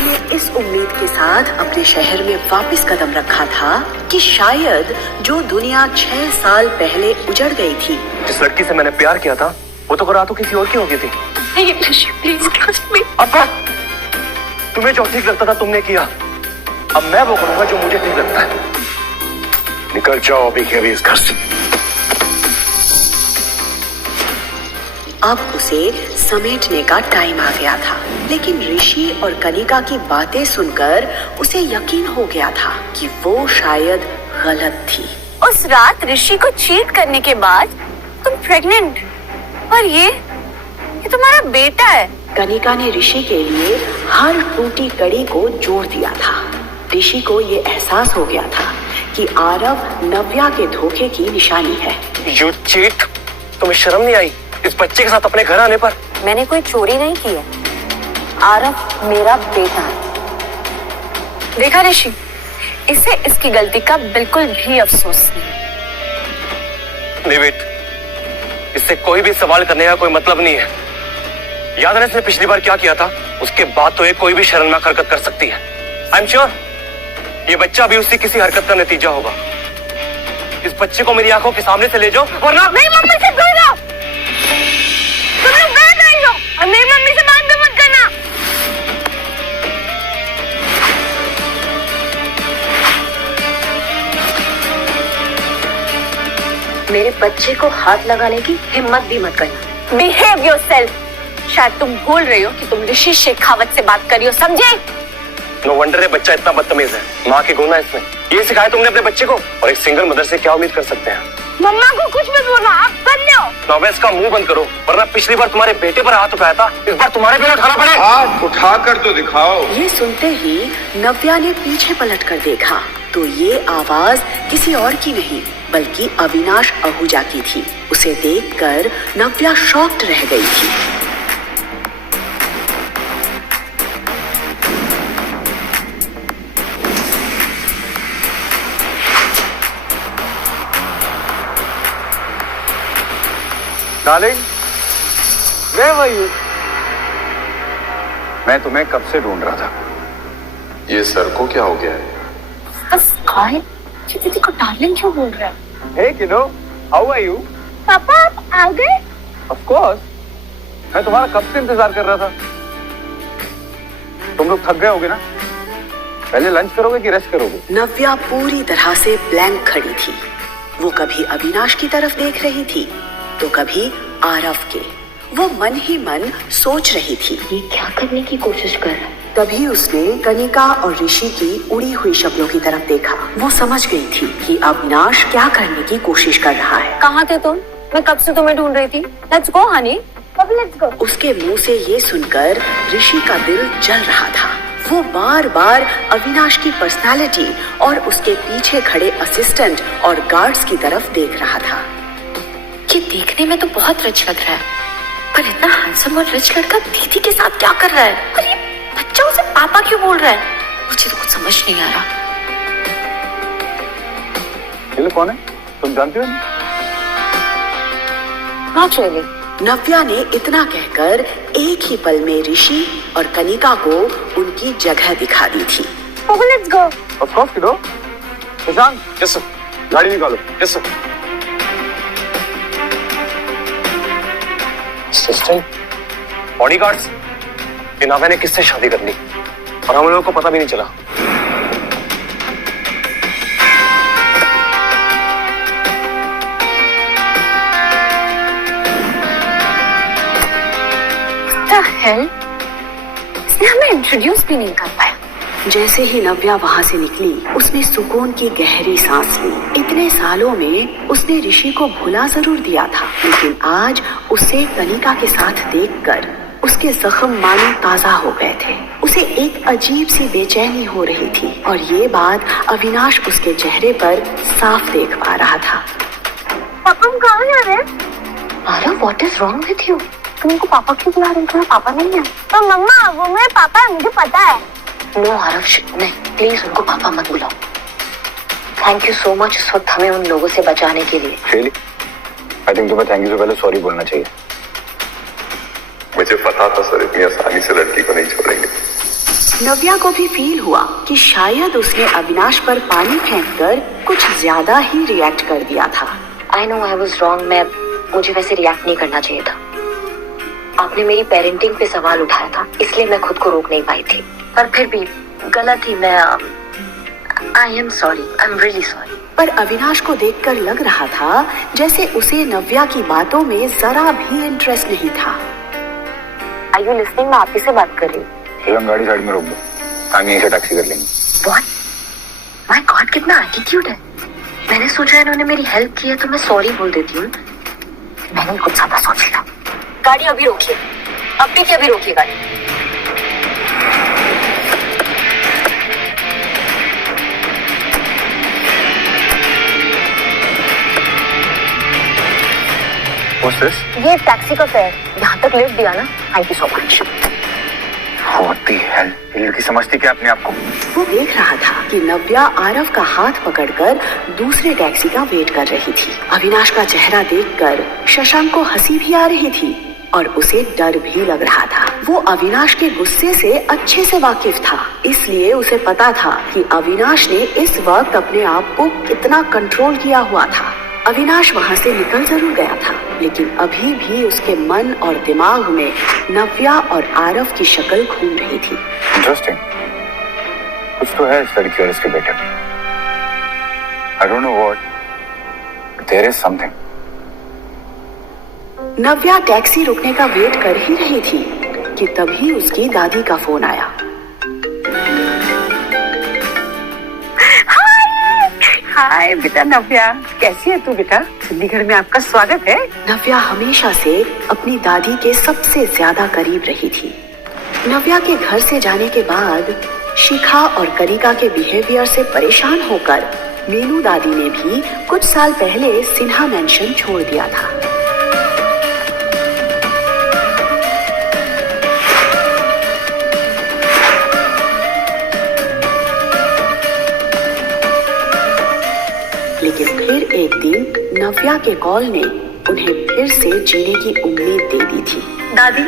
ने इस उम्मीद के साथ अपने शहर में वापस कदम रखा था कि शायद जो दुनिया 6 साल पहले उजड़ गई थी, जिस लड़की से मैंने प्यार किया था वो तो रातों किसी और की हो गई थी। Please trust me. अब तुम्हें जो ठीक लगता था तुमने किया, अब मैं वो करूंगा जो मुझे ठीक लगता है। निकल जाओ अभी के अभी इस घर से। अब उसे समेटने का टाइम आ गया था, लेकिन ऋषि और कनिका की बातें सुनकर उसे यकीन हो गया था कि वो शायद गलत थी। उस रात ऋषि को चीट करने के बाद तुम प्रेग्नेंट, और ये तुम्हारा बेटा है। कनिका ने ऋषि के लिए हर टूटी कड़ी को जोड़ दिया था। ऋषि को ये एहसास हो गया था कि आरव नव्या के धोखे की निशानी है। You cheat! तुम्हें शर्म नहीं आई इस बच्चे के साथ अपने घर आने पर? मैंने कोई चोरी नहीं की है, आरव मेरा बेटा है। देखा ऋषि, इसे इसकी गलती का बिल्कुल भी अफसोस नहीं। वेट, इससे कोई भी सवाल करने का कोई मतलब नहीं है। याद है इसने पिछली बार क्या किया था? उसके बाद तो ये कोई भी शर्मनाक हरकत कर सकती है। आई एम श्योर ये बच्चा भी उसकी किसी हरकत का नतीजा होगा। इस बच्चे को मेरी आंखों के सामने से ले जाओ, वरना नहीं, मम्मी से दूर रहो। तुम लोग गलत आई हो और मेरी मम्मी से बात भी मत करना। मेरे बच्चे को हाथ लगाने की हिम्मत भी मत करना। Behave yourself. शायद तुम भूल रही हो कि तुम ऋषि शेखावत से बात कर रही हो, समझे? नो वंडर है बच्चा इतना बदतमीज है। माँ के गुण है इसमें। ये सिखाया तुमने अपने बच्चे को? और एक सिंगल मदर से क्या उम्मीद कर सकते हैं? मम्मा को कुछ मत बोलो, आप कर लो। नोवेस का मुंह बंद करो, वरना पिछली बार तुम्हारे बेटे पर हाथ उठाया था, इस बार तुम्हारे पे उठाना पड़े। हाथ उठा कर तो दिखाओ। ये सुनते ही नव्या ने पीछे पलट कर देखा तो ये आवाज किसी और की नहीं बल्कि अविनाश आहूजा की थी। उसे देखकर नव्या शॉक्ड रह गई थी। Darling, where were you? मैं तुम्हें कब से ढूंढ रहा था। ये सर को क्या हो गया है? बस कौन दीदी को डार्लिंग क्यों बोल रहा है? Hey kiddo, how are you? पापा आप आ गए? Of course. मैं तुम्हारा कब से इंतजार कर रहा था। तुम लोग थक गए होगे ना? पहले लंच करोगे कि रेस्ट करोगे? नव्या पूरी तरह से ब्लैंक खड़ी थी। वो कभी अविनाश की तरफ देख रही थी तो कभी आरव के। वो मन ही मन सोच रही थी ये क्या करने की कोशिश कर रहा है। तभी उसने कनिका और ऋषि की उड़ी हुई शक्लों की तरफ देखा। वो समझ गई थी कि अविनाश क्या करने की कोशिश कर रहा है। कहाँ थे तुम? मैं कब से तुम्हें ढूंढ रही थी। लेट्स गो हनी, अब लेट्स गो। उसके मुंह से ये सुनकर ऋषि का दिल जल रहा था। वो बार बार अविनाश की पर्सनालिटी और उसके पीछे खड़े असिस्टेंट और गार्ड्स की तरफ देख रहा था। ये देखने में तो बहुत रिच लग रहा है, पर इतना हैंडसम और रिच लड़का दीदी के साथ क्या कर रहा है? और ये बच्चा उसे पापा क्यों बोल रहा है? मुझे तो कुछ समझ नहीं आ रहा। ये लोग कौन है? तुम जानती हो? Not really. नव्या ने इतना कहकर एक ही पल में ऋषि और कनिका को उनकी जगह दिखा दी थी। Let's go. Of course kiddo. Prashant, yes sir. गाड़ी निकालो। Yes sir. असिस्टेंट, बॉडीगार्ड्स, ये नावे ने किससे शादी कर ली और हम लोगों को पता भी नहीं चला। The hell? इसने हमें इंट्रोड्यूस भी नहीं कर पाया। जैसे ही नव्या वहाँ से निकली उसने सुकून की गहरी सांस ली। इतने सालों में उसने ऋषि को भुला जरूर दिया था, लेकिन आज उसे कनिका के साथ देखकर उसके जख्म मानो ताजा हो गए थे। उसे एक अजीब सी बेचैनी हो रही थी और ये बात अविनाश उसके चेहरे पर साफ देख पा रहा था। पापा हम कहाँ जा रहे हैं? Aarav, what is wrong with you? तुमको पापा क्यों बुला रहे हो? पापा नहीं है। तो मम्मा वो मेरे पापा है, मुझे पता है। नो आरव, नहीं, प्लीज उनको पापा मत बुलाओ। थैंक यू सो मच उस वक्त हमें उन लोगों से बचाने के लिए। Really? I think तुम्हें थैंक यू से पहले सॉरी बोलना चाहिए। मुझे पता था सर इतनी आसानी से लड़की को नहीं छोड़ेंगे। नव्या को भी फील हुआ कि शायद उसने अविनाश पर पानी फेंककर कुछ ज्यादा ही रिएक्ट कर दिया था। I know I was wrong. मुझे वैसे रिएक्ट नहीं करना चाहिए था। आपने मेरी पेरेंटिंग पे सवाल उठाया था, इसलिए मैं खुद को रोक नहीं पाई थी। पर फिर भी गलत थी मैं। I am sorry, I am really sorry. पर अविनाश को देखकर लग रहा था जैसे उसे नव्या की बातों में जरा भी इंटरेस्ट नहीं था। Are you listening? मैं आप ही से बात कर रही हूँ। हम गाड़ी साइड में रोक दो, हम यहीं से टैक्सी कर लेंगे। What? My God, कितना एटीट्यूड है। मैंने सोचा इन्होंने मेरी हेल्प की है तो मैं सॉरी बोल देती हूँ। मैंने कुछ ज्यादा सोच लिया। गाड़ी अभी रोकिए, अभी की अभी रोकिए गाड़ी। What's this? ये टैक्सी का फेयर, यहाँ तक लिफ्ट दिया ना, thank you so much. What the hell? ये लड़की समझती क्या अपने आप को? वो देख रहा था कि नव्या आरव का हाथ पकड़कर दूसरे टैक्सी का वेट कर रही थी। अविनाश का चेहरा देखकर शशांक को हंसी भी आ रही थी और उसे डर भी लग रहा था। वो अविनाश के गुस्से से अच्छे से वाकिफ था, इसलिए उसे पता था कि अविनाश ने इस वक्त अपने आप को कितना कंट्रोल किया हुआ था। अविनाश वहाँ से निकल जरूर गया था, लेकिन अभी भी उसके मन और दिमाग में नव्या और आरव की शक्ल घूम रही थी। Interesting. कुछ तो है इस लड़की और इसके बेटे में। I don't know what, but there is something. Navya taxi रुकने का वेट कर ही रही थी कि तभी उसकी दादी का फोन आया। हाय बेटा नव्या, कैसी है तू बेटा? चंडीगढ़ में आपका स्वागत है। नव्या हमेशा से अपनी दादी के सबसे ज्यादा करीब रही थी। नव्या के घर से जाने के बाद शिखा और कनिका के बिहेवियर से परेशान होकर मीनू दादी ने भी कुछ साल पहले सिन्हा मैंशन छोड़ दिया था। लेकिन फिर एक दिन नव्या के कॉल ने उन्हें फिर से जीने की उम्मीद दे दी थी। दादी,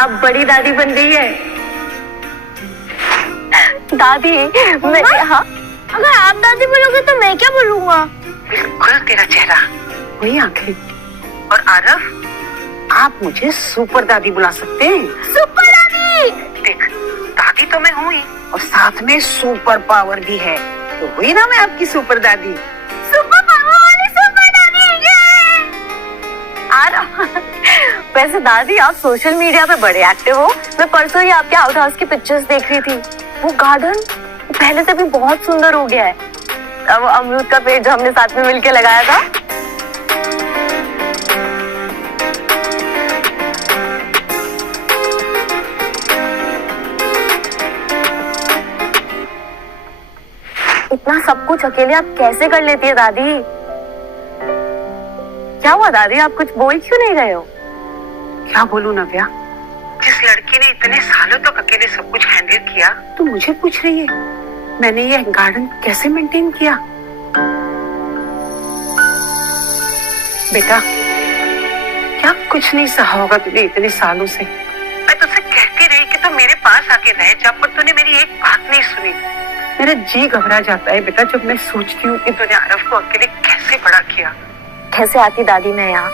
अब बड़ी दादी बन गई है। दादी, मैं हाँ, अगर आप दादी बोलोगे तो मैं क्या बोलूँगा? बिल्कुल तेरा चेहरा, वही आंखें। और आरव, आप मुझे सुपर दादी बुला सकते हैं। सुपर दादी! देख, दादी तो मैं हूँ ही और साथ में सुपर पावर भी है, तो हुई ना मैं आपकी सुपर दादी। सुपर पावर वाली सुपर दादी! वैसे दादी आप सोशल मीडिया पे बड़े एक्टिव हो। मैं परसों ही आपके आउट हाउस की पिक्चर्स देख रही थी। वो गार्डन पहले से भी बहुत सुंदर हो गया है। अब अमरूद का पेड़ जो हमने साथ में मिलके लगाया था। इतना सब कुछ अकेले आप कैसे कर लेती है दादी? क्या हुआ दादी, आप कुछ बोल क्यों नहीं रहे हो? क्या बोलूं नव्या, जिस लड़की ने इतने सालों तक अकेले सब कुछ हैंडल किया, तो मुझे पूछ रही है मैंने ये गार्डन कैसे मेंटेन किया। बेटा, क्या कुछ नहीं सहा होगा तुझे इतने सालों से? मैं तुझसे कहती रही कि तू मेरे पास आके रह जा, पर तूने मेरी एक बात नहीं सुनी। मेरा जी घबरा जाता है बेटा जब मैं सोचती हूँ कि तूने आरव को अकेले कैसे बड़ा किया। कैसे आती दादी मैं यहाँ?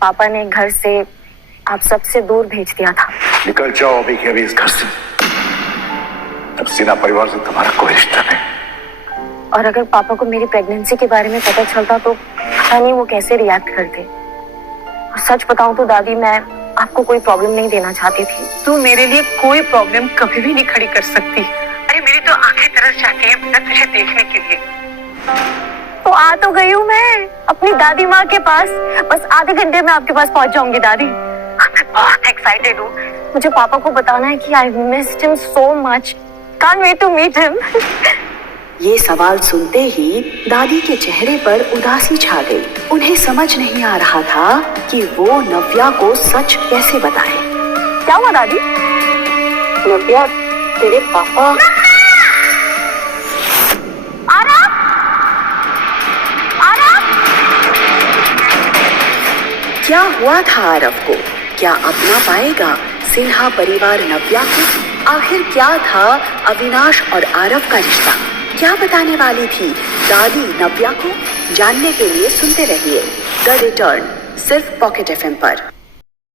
पापा ने घर से आप सबसे दूर भेज दिया था। निकल जाओ अभी के अभी इस घर से। अब सिन्हा परिवार से तुम्हारा कोई रिश्ता नहीं। और अगर पापा को मेरी प्रेगनेंसी के बारे में पता चलता तो पता नहीं वो कैसे रिएक्ट करते। और सच बताऊं तो दादी मैं आपको कोई प्रॉब्लम नहीं देना चाहती थी। तू मेरे लिए कोई प्रॉब्लम कभी भी नहीं खड़ी कर सकती। अरे मेरी तो आंखें तरस जाती हैं बेटा तुझे देखने के लिए। तो आ तो गई हूँ मैं अपनी दादी माँ के पास। बस आधे घंटे में आपके पास पहुँच जाऊंगी दादी। मैं बहुत एक्साइटेड हूँ। मुझे पापा को बताना है कि I missed him so much. Can't wait to meet him. ये सवाल सुनते ही दादी के चेहरे पर उदासी छा गई। उन्हें समझ नहीं आ रहा था कि वो नव्या को सच कैसे बताए। क्या हुआ दादी? नव्या, तेरे पापा। क्या हुआ था आरव को? क्या अपना पाएगा सिन्हा परिवार नव्या को? आखिर क्या था अविनाश और आरव का रिश्ता? क्या बताने वाली थी दादी नव्या को? जानने के लिए सुनते रहिए द रिटर्न, सिर्फ पॉकेट FM पर।